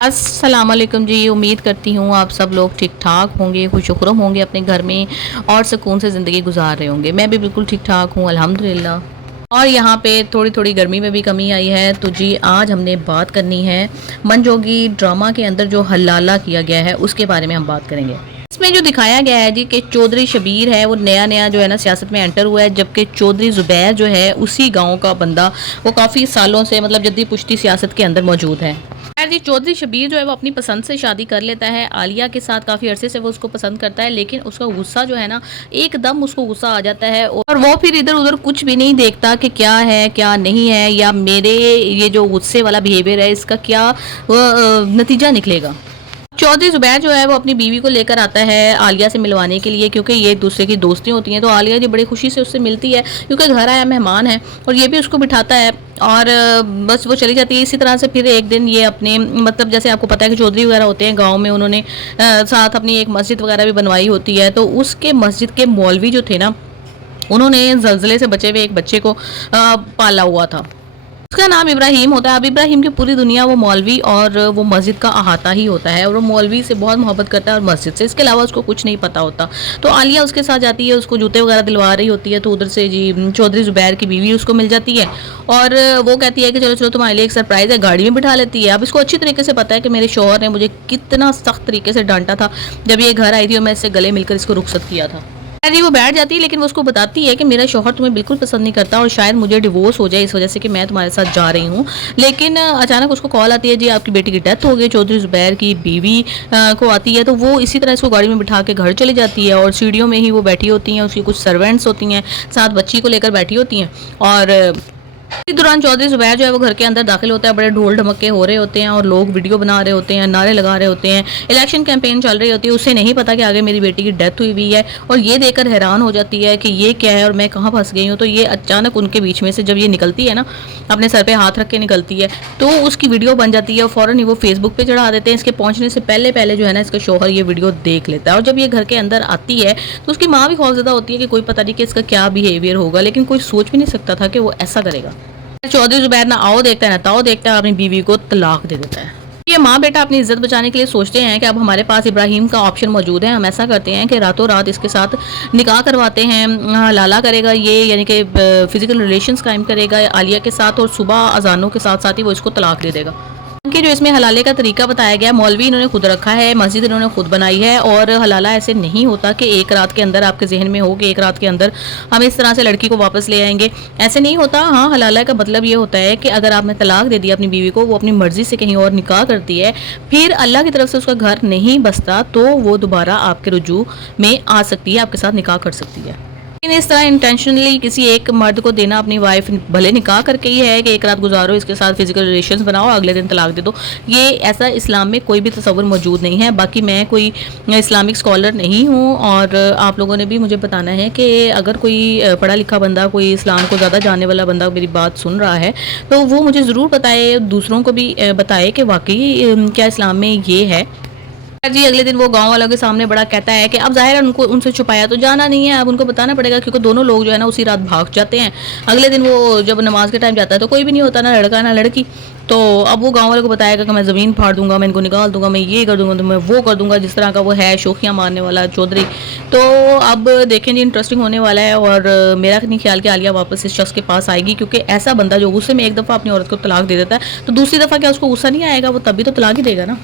अस्सलाम वालेकुम जी। उम्मीद करती हूँ आप सब लोग ठीक ठाक होंगे, खुशनुमा होंगे अपने घर में और सुकून से ज़िंदगी गुजार रहे होंगे। मैं भी बिल्कुल ठीक ठाक हूँ अल्हम्दुलिल्लाह। और यहाँ पे थोड़ी थोड़ी गर्मी में भी कमी आई है। तो जी आज हमने बात करनी है मनजोगी ड्रामा के अंदर जो हलाला किया गया है उसके बारे में हम बात करेंगे। इसमें जो दिखाया गया है जी कि चौधरी शबीर है वो नया नया जो है ना सियासत में एंटर हुआ है, जबकि चौधरी ज़ुबैर जो है उसी गांव का बंदा वो काफ़ी सालों से मतलब जद्दी पुश्ती सियासत के अंदर मौजूद है। खैर जी, चौधरी शबीर जो है वो अपनी पसंद से शादी कर लेता है आलिया के साथ। काफ़ी अरसे से वो उसको पसंद करता है, लेकिन उसका गुस्सा जो है ना एकदम उसको गुस्सा आ जाता है और वो फिर इधर उधर कुछ भी नहीं देखता कि क्या है क्या नहीं है, या मेरे ये जो गुस्से वाला बिहेवियर है इसका क्या नतीजा निकलेगा। चौधरी ज़ुबैर जो है वो अपनी बीवी को लेकर आता है आलिया से मिलवाने के लिए, क्योंकि ये एक दूसरे की दोस्ती होती हैं। तो आलिया जी बड़ी खुशी से उससे मिलती है क्योंकि घर आया मेहमान है, और ये भी उसको बिठाता है और बस वो चली जाती है। इसी तरह से फिर एक दिन ये अपने मतलब जैसे आपको पता है कि चौधरी वगैरह होते हैं गांव में, उन्होंने साथ अपनी एक मस्जिद वगैरह भी बनवाई होती है। तो उसके मस्जिद के मौलवी जो थे ना, उन्होंने ज़लज़ले से बचे हुए एक बच्चे को पाला हुआ था। उसका नाम इब्राहिम होता है। अब इब्राहिम की पूरी दुनिया वो मौलवी और वो मस्जिद का अहाता ही होता है, और वो मौलवी से बहुत मोहब्बत करता है और मस्जिद से, इसके अलावा उसको कुछ नहीं पता होता। तो आलिया उसके साथ जाती है, उसको जूते वगैरह दिलवा रही होती है। तो उधर से जी चौधरी ज़ुबैर की बीवी उसको मिल जाती है और वो कहती है कि चलो चलो तुम्हारे लिए एक सरप्राइज़ है, गाड़ी में बिठा लेती है। अब इसको अच्छी तरीके से पता है कि मेरे शौहर ने मुझे कितना सख्त तरीके से डांटा था जब ये घर आई थी और मैं इससे गले मिलकर इसको रुखसत किया था। जी वो बैठ जाती है, लेकिन वो उसको बताती है कि मेरा शौहर तुम्हें बिल्कुल पसंद नहीं करता और शायद मुझे डिवोर्स हो जाए इस वजह से कि मैं तुम्हारे साथ जा रही हूँ। लेकिन अचानक उसको कॉल आती है, जी आपकी बेटी की डेथ हो गई। चौधरी ज़ुबैर की बीवी को आती है, तो वो इसी तरह इसको गाड़ी में बिठा के घर चली जाती है और सीढ़ियों में ही वो बैठी होती हैं। उसकी कुछ सर्वेंट्स होती हैं, साथ बच्ची को लेकर बैठी होती हैं। और इस दौरान चौधरी ज़ुबैर जो है वो घर के अंदर दाखिल होता है। बड़े ढोल ढमक्के हो रहे होते हैं और लोग वीडियो बना रहे होते हैं, नारे लगा रहे होते हैं, इलेक्शन कैंपेन चल रही होती है। उसे नहीं पता कि आगे मेरी बेटी की डेथ हुई हुई है, और ये देखकर हैरान हो जाती है कि ये क्या है और मैं कहाँ फंस गई हूँ। तो ये अचानक उनके बीच में से जब ये निकलती है ना, अपने सर पर हाथ रख के निकलती है, तो उसकी वीडियो बन जाती है और फ़ौरन ही वो फेसबुक पर चढ़ा देते हैं। इसके पहुँचने से पहले पहले जो है ना इसका शौहर ये वीडियो देख लेता है, और जब ये घर के अंदर आती है तो उसकी माँ भी खौफज़दा होती है कि कोई पता नहीं कि इसका क्या बिहेवियर होगा, लेकिन कोई सोच भी नहीं सकता था कि वो ऐसा करेगा। चौधरी ज़ुबैर ना आओ देखता है ना ताओ देखता है, अपनी बीवी को तलाक दे देता है। ये माँ बेटा अपनी इज्जत बचाने के लिए सोचते हैं कि अब हमारे पास इब्राहिम का ऑप्शन मौजूद है, हम ऐसा करते हैं कि रातों रात इसके साथ निकाह करवाते हैं। लाला करेगा ये, यानी कि फिजिकल रिलेशंस कायम करेगा आलिया के साथ, और सुबह अजानों के साथ साथ ही वो इसको तलाक दे देगा। कि जो इसमें हलाले का तरीका बताया गया, मौलवी इन्होंने खुद रखा है, मस्जिद इन्होंने खुद बनाई है। और हलाला ऐसे नहीं होता कि एक रात के अंदर आपके जहन में हो कि एक रात के अंदर हम इस तरह से लड़की को वापस ले आएंगे, ऐसे नहीं होता। हाँ, हलाला का मतलब ये होता है कि अगर आपने तलाक दे दिया अपनी बीवी को, वो अपनी मर्जी से कहीं और निकाह करती है, फिर अल्लाह की तरफ से उसका घर नहीं बसता, तो वो दोबारा आपके रुजू में आ सकती है, आपके साथ निकाह कर सकती है। लेकिन इस तरह इंटेंशनली किसी एक मर्द को देना अपनी वाइफ, भले निकाह करके ही है कि एक रात गुजारो, इसके साथ फिजिकल रिलेशंस बनाओ, अगले दिन तलाक दे दो, ये ऐसा इस्लाम में कोई भी तस्वर मौजूद नहीं है। बाकी मैं कोई इस्लामिक स्कॉलर नहीं हूँ, और आप लोगों ने भी मुझे बताना है कि अगर कोई पढ़ा लिखा बंदा, कोई इस्लाम को ज़्यादा जानने वाला बंदा मेरी बात सुन रहा है, तो वो मुझे ज़रूर बताए, दूसरों को भी बताए कि वाकई क्या इस्लाम में ये है। जी अगले दिन वो गांव वालों के सामने बड़ा कहता है कि अब ज़ाहिर है उनको उनसे छुपाया तो जाना नहीं है, अब उनको बताना पड़ेगा, क्योंकि दोनों लोग जो है ना उसी रात भाग जाते हैं। अगले दिन वो जब नमाज के टाइम जाता है तो कोई भी नहीं होता, ना लड़का ना लड़की। तो अब वो गांव वालों को बताएगा कि मैं ज़मीन फाड़ दूंगा, मैं इनको निकाल दूंगा, मैं ये कर दूंगा, तो मैं वो कर दूंगा, जिस तरह का वो है शोखियाँ मारने वाला चौधरी। तो अब देखें जी, इंटरेस्टिंग होने वाला है। और मेरा नहीं ख्याल कि आलिया वापस इस शख्स के पास आएगी, क्योंकि ऐसा बंदा जो गुस्से में एक दफ़ा अपनी औरत को तलाक दे देता है, तो दूसरी दफ़ा क्या उसको गुस्सा नहीं आएगा, वो तभी तो तलाक ही देगा ना।